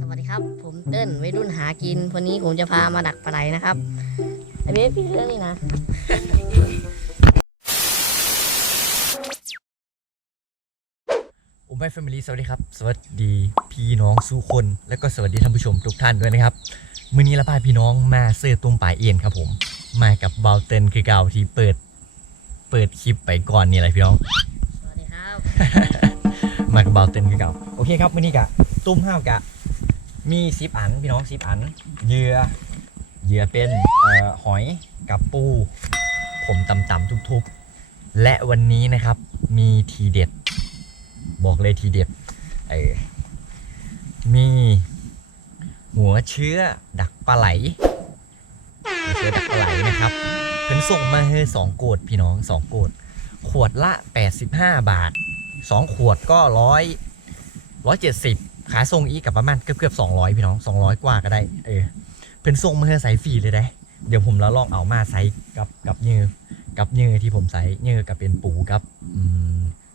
สวัสดีครับ ผมเติ้ลวัยรุ่นหากิน วันนี้ผมจะพามาดักปลาไหลนะครับ อันนี้พี่เรื่องนี่นะ อุ้มไปแฟมิลี่สวัสดีครับ สวัสดีพี่น้องสู้คน และก็สวัสดีท่านผู้ชมทุกท่านด้วยนะครับมื้อนี้ละพาพี่น้องมาเสื้อตุ้มป่ายเอ็นครับผม มากับเบาเต็นคือเก่าที่เปิด เปิดคลิปไปก่อนนี่แหละพี่น้อง สวัสดีครับ มากับเบาเต็นคือเก่า โอเคครับมื้อนี้กะตุ้มห้าวกะ มีสิบอันพี่น้องสิบอันเหยื่อเหยื่อเป็นออหอยกับปู ผมต่ำๆทุบๆ และวันนี้นะครับมีทีเด็ด บอกเลยทีเด็ดเออมีหัวเชื้อดักปลาไหลหัวเชื้อดักปลาไหลนะครับเพิ่นส่งมาให้สองโกดพี่น้องสองโกดขวดละ 85 บาท2ขวดก็ร้อย ร้อยเจ็ดสิบขาส่งอีกกับประมาณเกือบเกือบสองร้อยพี่น้องสองร้อยกว่าก็ได้ เออเพิ่นส่งมาให้ใส่ฟรีเลยได้เดี๋ยวผมแล้วลองเอามาใส่กับกับเหยื่อกับเหยื่อที่ผมใส่เหยื่อกับเป็นปูกับ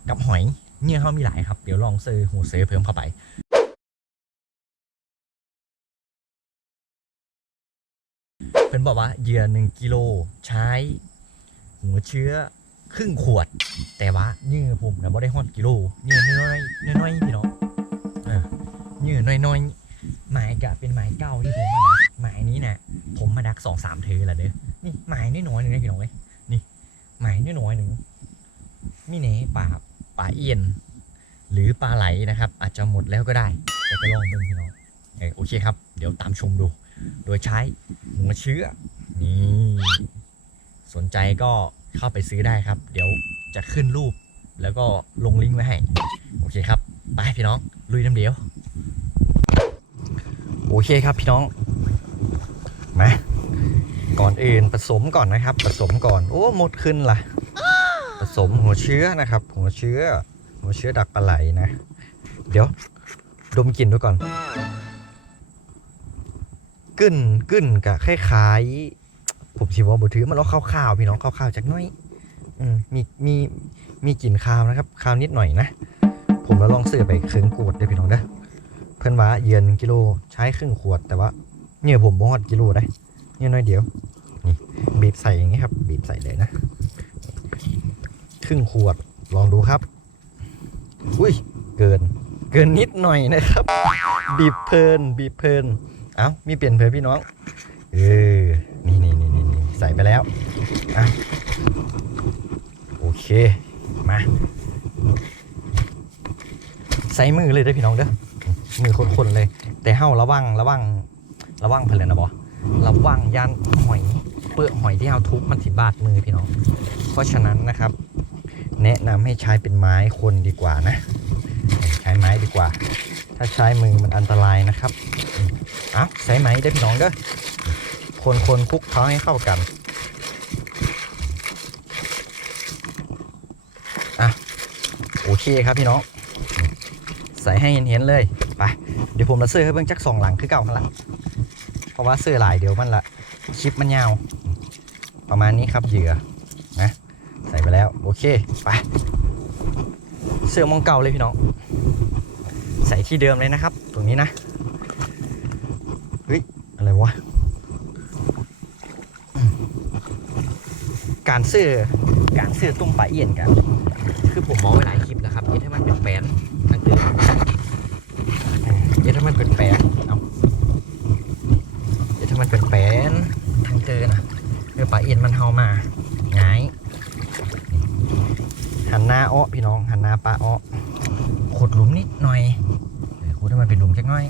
กับหอยเหยื่อเขามีหลายครับ เดี๋ยวลองซื้อหูเซอเพิ่มเข้าไปเพิ่นบอกว่าเหยื่อหนึ่งกิโลใช้ หัวเชื้อครึ่งขวด แต่ว่าเหยื่อผมนะบ่ได้ฮอดกิโลเหยื่อน้อยน้อยพี่น้อง ยื่อน้อยๆหมายกะเป็นหมายเก้าที่ผมมาดักหมายนี้นะผมมาดักสองสามเทอละเด้อนี่หมายน้อยๆหนึ่งนะพี่น้องเว้ยนี่หมายน้อยๆหนึ่งมีเนปลาปลาเอียน หรือปลาไหลนะครับ อาจจะหมดแล้วก็ได้แต่ก็ลองเบิ่งพี่น้องเออโอเคครับ เดี๋ยวตามชมดู โดยใช้หัวเชื้อนี่สนใจก็เข้าไปซื้อได้ครับ เดี๋ยวจะขึ้นรูปแล้วก็ลงลิงก์ไว้ให้ โอเคครับ ไปพี่น้อง ลุยน้ำเดียว โอเคครับพี่น้องมาก่อนอื่นผสมก่อนนะครับ ผสมก่อนโอ้หมดขึ้นละผสมหัวเชื้อนะครับ หัวเชื้อ หัวเชื้อดักปลาไหลนะ เดี๋ยว ดมกลิ่นดูก่อนกึ่นกึ่นกับคล้ายๆผมสิว่าบ่ถือมันเอาข้าวๆพี่น้องข้าวๆจากหน้อยอืมมีมีมีกลิ่นคาวนะครับคาวนิดหน่อยนะ ผมแล้วลองเสือไปครึ่งขวดเด้อพี่น้องเด้อ เพื่อนว่าเยือนกิโลใช้ครึ่งขวดแต่ว่าเนี่ยผมบ่ฮอดกิโลได้เนี่ยน้อยเดียวนี่บีบใส่อย่างนี้ครับ บีบใส่เลยนะ ครึ่งขวดลองดูครับ อุ้ยเกิน เกินนิดหน่อยนะครับ บีบเพลินบีบเพลินเอ้ามีเปลี่ยนเพลินพี่น้องเออนี่นี่นี่นี่ใส่ไปแล้วอะโอเคมาใส่มือเลยเด้พี่น้องเด้อ มือคนๆเลย แต่เฮ้าระวังระวังระวังเพลินนะบอระวังยันหอยเปลือกหอยที่เฮาทุบมันสิบาดมือพี่น้อง เพราะฉะนั้นนะครับ แนะนำให้ใช้เป็นไม้คนดีกว่านะ ใช้ไม้ดีกว่า ถ้าใช้มือมันอันตรายนะครับอืมเอ้าใส่ไหมได้พี่น้องเด้อคนคนคลุกเคล้าให้เข้ากันอะโอเคครับพี่น้อง ใส่ให้เห็นๆเลย ไปเดี๋ยวผมละเสื้อให้เบิ่งจักสองหลังคือเก่ากันละเพราะว่าเสื้อหลายเดี๋ยวมันละคลิปมันยาว ประมาณนี้ครับเหยื่อนะใส่ไปแล้วโอเคไปเสื้อมองเก่าเลยพี่น้องใส่ที่เดิมเลยนะครับ ตรงนี้นะเฮ้ยอะไรวะการซื้อการซื้อตุ้มปลาเอียนกัน คือผมมองไว้หลายคลิปแล้วครับเย็ดให้มันเป็นแปลนทั้งเตือนเย็ดให้มันเป็นแปลนเอาเย็ดให้มันเป็นแปลนทั้งเตือนนะเพื่อปลาเอียน มาหงายหันหน้าอ้อพี่น้องหันหน้าปลาอ้อขุดหลุมนิดหน่อยเออขุดให้มันเป็นหลุมจักน่อย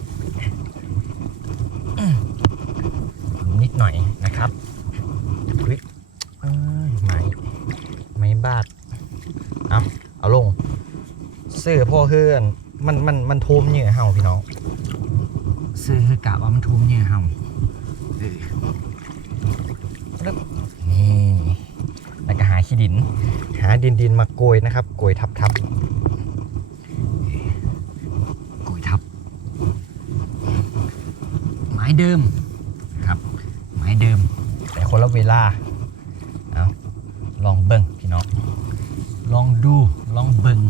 หลุมนิดหน่อยนะครับเฮ้ยเอ้ยไม้ไม้บาดเอาเอาลงเสื้อพ่อเฮือนมันมันมันทูมเหยื่อเห่าพี่น้องเสื้อกะว่ามันทูมเหยื่อเห่าเออ นี่แล้วก็หาขี้ดิน หาดินดินมาโกยนะครับ โกยทับทับโกยทับ ไม้เดิมครับ ไม้เดิม แต่คนละเวลาเอาลองเบิ่งพี่น้อง ลองดู ลองเบิ่ง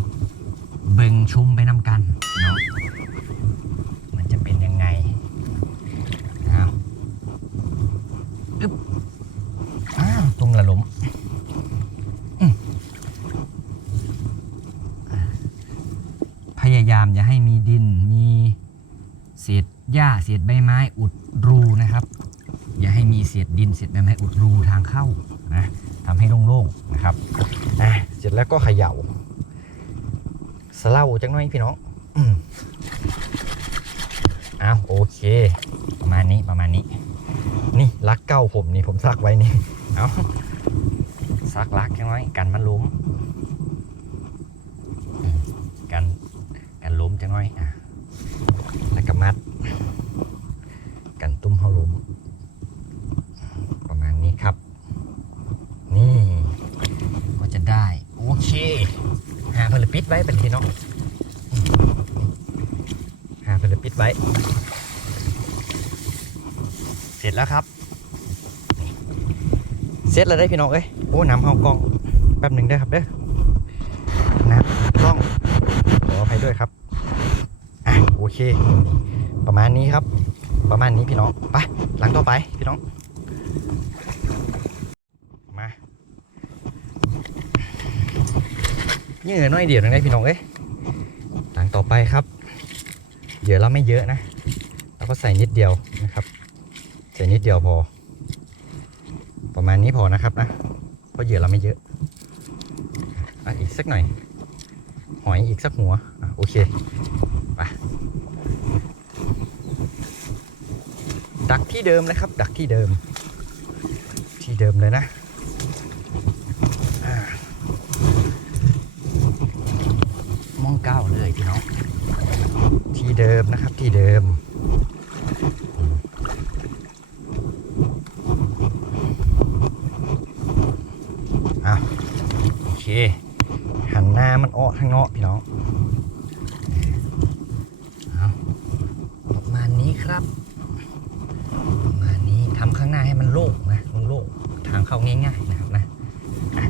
เบิ่งชุมไปนำกันเนาะ มันจะเป็นยังไงามอย่าให้มีดิน มีเศษหญ้าเศ ษใบไม้อุดรูนะครับ อย่าให้มีเศษดินเศษใบไม้อุดรูทางเข้านะทำให้โล่งๆนะครับอะเสร็จแล้วก็เขย่าสเล่าจังน่อยพี่น้องอ้าวโอเค ประมาณนี้ประมาณนี้ นี่ลักเก้าผมนี่ผมซักไว้นี่เอาซักลักจังน่อยกันมันล้มอืมกันกันล้มจังน่อยอะแล้วก็มัด กันตุ้มเฮาล้ม ประมาณนี้ครับ นี่ก็จะได้ โอเค หาเพล ปิดไว้เป็นพี่น้องหาเพลปิดไว้ เสร็จแล้วครับ เสร็จแล้วได้พี่น้องเอ้ยโอ้น้ำเฮากล้องแป๊บหนึ่งได้ครับเด้อน้ำกล้องขออภัยด้วยครับอะโอเค ประมาณนี้ครับ ประมาณนี้พี่น้องไปหลังต่อไปพี่น้อง มา เหยื่อน้อยเดียวนึงได้พี่น้องเอ้ยหลังต่อไปครับ เหยื่อเราไม่เยอะนะเราก็ใส่นิดเดียวนะครับ ใส่นิดเดียวพอ ประมาณนี้พอนะครับนะเพราะเหยื่อเราไม่เยอะอะอีกสักหน่อย หอยอีกสักหัวอะโอเคไปดักที่เดิมนะครับ ดักที่เดิม ที่เดิมเลยนะอ่ามอง เก้าเลยพี่น้องที่เดิมนะครับที่เดิม อะโอเค หันหน้ามันอ้อข้างนอกพี่น้องประมาณนี้ครับประมาณนี้ทำข้างหน้าให้มันโล่งนะโล่งทางเข้าง่าย ๆ นะครับนะอะ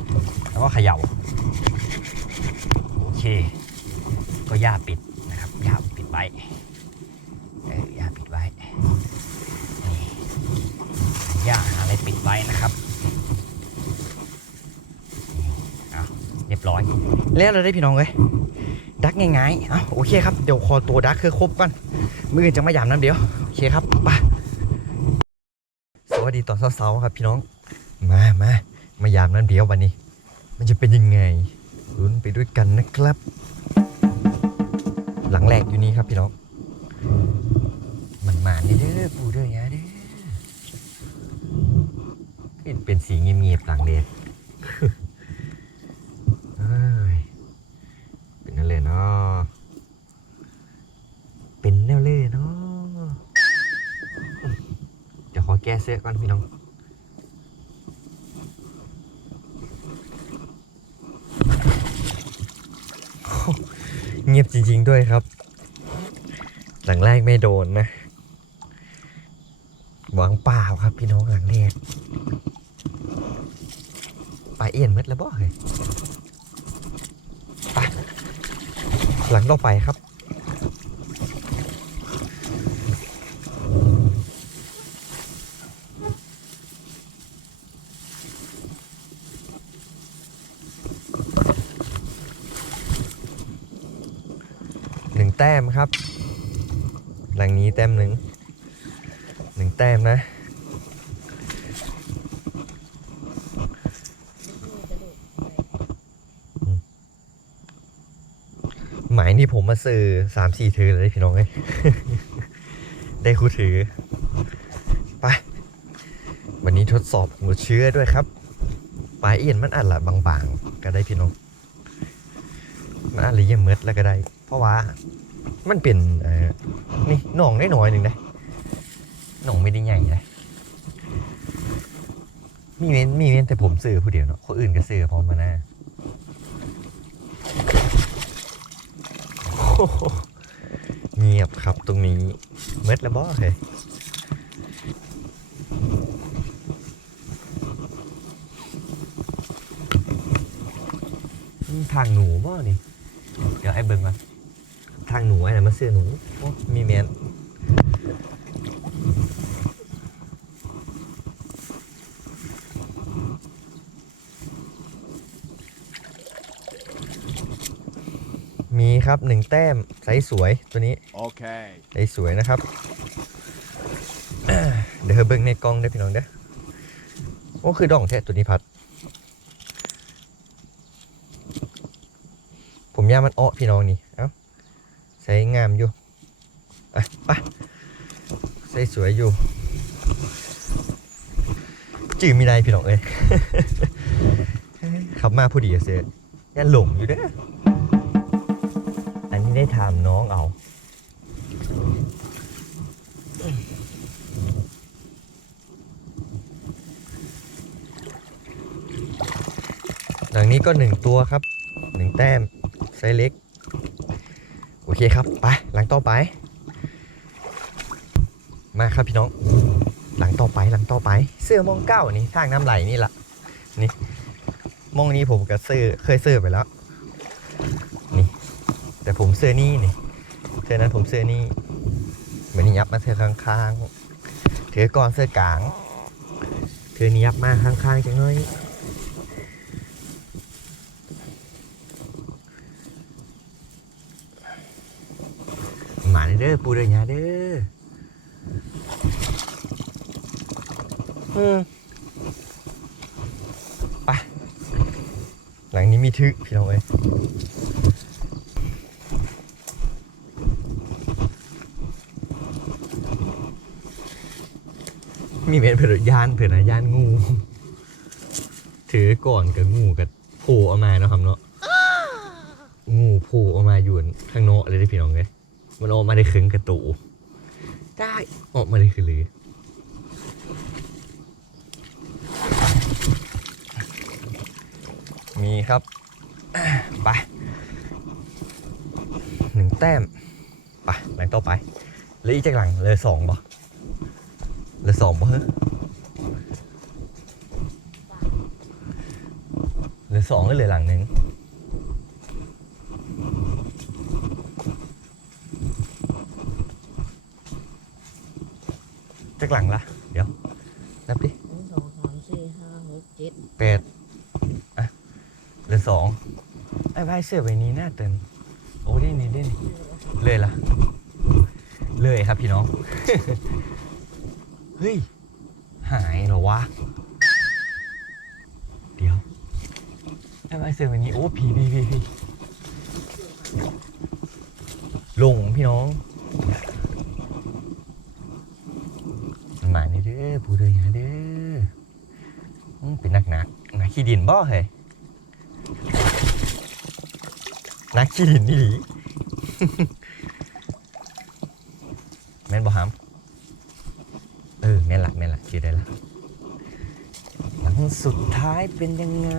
แล้วก็เขย่าโอเค ก็ย่าปิดนะครับย่าปิดไว้เออย่าปิดไว้นี่ย่าหาอะไรปิดไว้นะครับเรียบร้อยแล้วเราได้พี่น้องเลยดักง่ายๆอะโอเคครับเดี๋ยวขอตัวดักคือครบก่อนมืออจะมาหยามน้ำเดียวโอเคครับไปสวัสดีตอนเช้าๆครับพี่น้องมามามายามน้ำเดียววันนี้ มันจะเป็นยังไงลุ้นไปด้วยกันนะครับ หลังแรกอยู่นี้ครับพี่น้องมันมาเด้อปูเด้อยาเด้อเป็นเป็นสีเงียบๆหลังเดดเป็นนั่นเลยเนาะเป็นแนวเลยเนาะเดี๋ยวขอแก้เสื้อก่อนพี่น้อง เงียบจริง ๆ ด้วยครับ หลังแรกไม่โดนนะหวังเปล่าครับพี่น้องหลังแรกไปเอียนมืดแล้วบ่เฮ้ยไปหลังต่อไปครับ แต้มครับ หลังนี้แต้มหนึ่งหนึ่งแต้มนะ หมายนี่ผมมาซื้อสามสี่ถือเลยพี่น้องเอ้ยได้ครูถือ ไป วันนี้ทดสอบหัวเชื้อด้วยครับปลายเอียนมันอัดละบางๆ ก็ได้พี่น้องมันอัดละเยี่ยมเมดแล้วก็ได้ เพราะว่า มันเป็นเอ่อนี่หน่องได้หน่อยหนึ่งนะหน่องไม่ได้ใหญ่เลยมีเว้นมีเว้นแต่ผมซื้อผู้เดียวเนาะคนอื่นก็ซื้อพร้อมมานะโอ้โหเงียบครับตรงนี้เม็ดแล้วบ่เฮ้ยทางหนูบ่นี่ เดี๋ยวไอ้เบิ่งก่อน ทางหนูไอ้ไหนมาเสื้อหนูโอ้มีแมนมีครับหนึ่งแต้มไซส์สวยตัวนี้ Okay. ไซส์สวยนะครับ เดี๋ยวเบิ่งในกล้องได้อพี่น้องเด้อโอ้คือดองแท้ตัวนี้พัด ผมย่ามันอ้อพี่น้องนี่ เอ้งามอยู่อะไปใส่สวยอยู่ จื่อมีได้พี่น้องเอ้ยขับมาผู้ดีเสียยันหลงอยู่เด้ออันนี้ได้ถามน้องเอาหลังนี้ก็หนึ่งตัวครับหนึ่งแต้มไซส์เล็ก อเคครับ ไป หลังต่อไป มาครับพี่น้อง หลังต่อไป หลังต่อไป เสื้อมองเก้านี่ทางน้ำไหลนี่แหละนี่มองนี้ผมก็ซื้อเคยซื้อไปแล้ว นี่ แต่ผมเสื้อนี่นี่เสื้อนั้นผมเสื้อนี่เหมือนนี่ยับมาเสื้อข้างๆถือก่อนเสื้อกลางเธอนี่ยับมาข้างๆจังเลย มา เด้อปูเด้อยาเด้ออืมไปหลังนี้มีทึกพี่น้องเอ้ยมีเป็นเผื่อยานเผื่อนะยานงู ถือก่อนกับงูกับโผล่ออกมาเนาะครับเนาะงูโผล่ออกมาอยู่ข้างนอกเลยได้อพี่น้องเลย มันออกมาได้ครึ่งกระตูได้ออกมาได้คือหรือมีครับไปหนึ่งแต้มไปหลังต่อไปเหลยอีกจากหลังเลยสองบ่เลยสองบ่เฮ้ยเหลยสองก็เหลยหลังหนึ่ง จาก หลังละเดี๋ยว นับดิหนึ่งสองสามสี่ห้าหกเจ็ดแปดอะเหลือสองไอ้ใบเสื้อใบนี้น่าเตินโอ้ได้นี่ได้นี่เลยล่ะเลยครับพี่น้อง เฮ้ย หายเหรอวะ เดี๋ยวไอ้ใบเสื้อใบนี้โอ้พีพีพีพีลงพี่น้องมันมานี่เด้ อผู้เดียเด้อเป็นนักหนักหนักขี้ดินบ่เฮ้ยนักขี้ดินนี่หลีแม่นบ่หามเออแม่นละแม่นละชื่อได้ละหลังสุดท้ายเป็นยังไง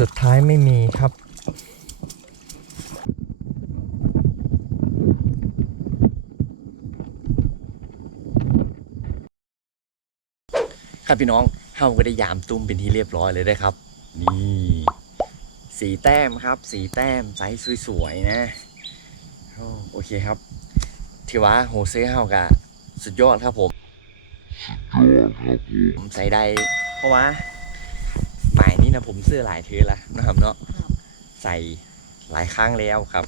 สุดท้ายไม่มีครับครับพี่น้องเฮาก็ได้ยามตุ้มเป็นที่เรียบร้อยเลยได้ครับ นี่สีแต้มครับสีแต้มไซส์สวยๆนะโอ้โอเคครับถือว่าโฮเซ่เฮากะสุดยอดครับผมผมใส่ได้เพราะว่าหมาย นี้นะผมซื้อหลายเทอแล้วนะครับเนาะใส่หลายครั้งแล้วครับ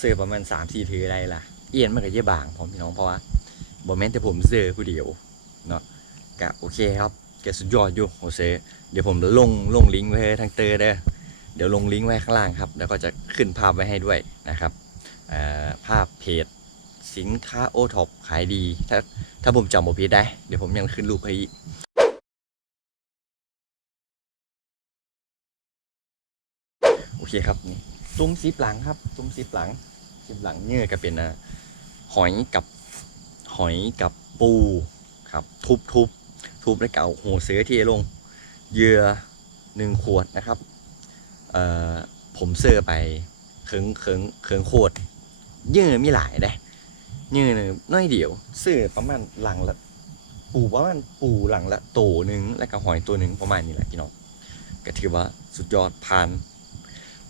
ซื้อประมาณ3ามสี่เทอได้ละเอียนมันก็เยอะบางผมพี่น้องเพราะว่าบอแม่นแต่ผมซื้อผู้เดียวเนาะก็โอเคครับแกสุดยอดอยู่โอเซเดี๋ยวผมลงลงลิงก์ไว้ให้ทางเตอร์เด้อเดี๋ยวลงลิงก์ไว้ข้างล่างครับ แล้วก็จะขึ้นภาพไว้ให้ด้วยนะครับเอ่อภาพเพจสินค้าโอท็อปขายดี ถ้าถ้าผมจำบ่ผิดได้ เดี๋ยวผมยังขึ้นรูปให้ เคครับนี่ซุ้มซิปหลังครับซุ้มซิปหลังซิปหลังเนี่ยก็เป็นอะหอยกับหอยกับปูครับทุบทุบทุบแล้วเก่าโหเสือที่ลงเยื่อหนึ่งขวดนะครับเอ่อผมเสื้อไปเคิงเคิงเคิงขวดเยื่อมีหลายได้เยื่อหนึ่งน้อยเดียวเสื้อประมาณหลังละปูประมาณปูหลังละโตหนึ่งแล้วก็หอยตัวหนึ่งประมาณนี้แหละพี่น้องก็ถือว่าสุดยอดผ่าน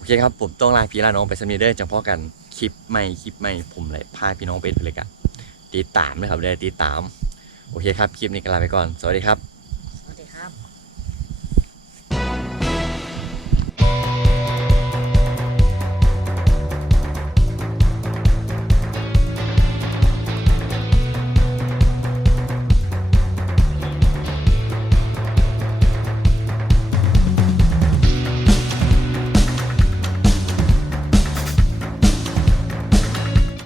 โอเคครับผมต้องลาพี่ลาน้องไปสมีเดอร์จังพอกันคลิปใหม่คลิปใหม่ผมเลยพาพี่น้องไปเลยกันติดตามนะครับเด้ติดตาม โอเคครับ คลิปนี้ก็ลาไปก่อน สวัสดีครับ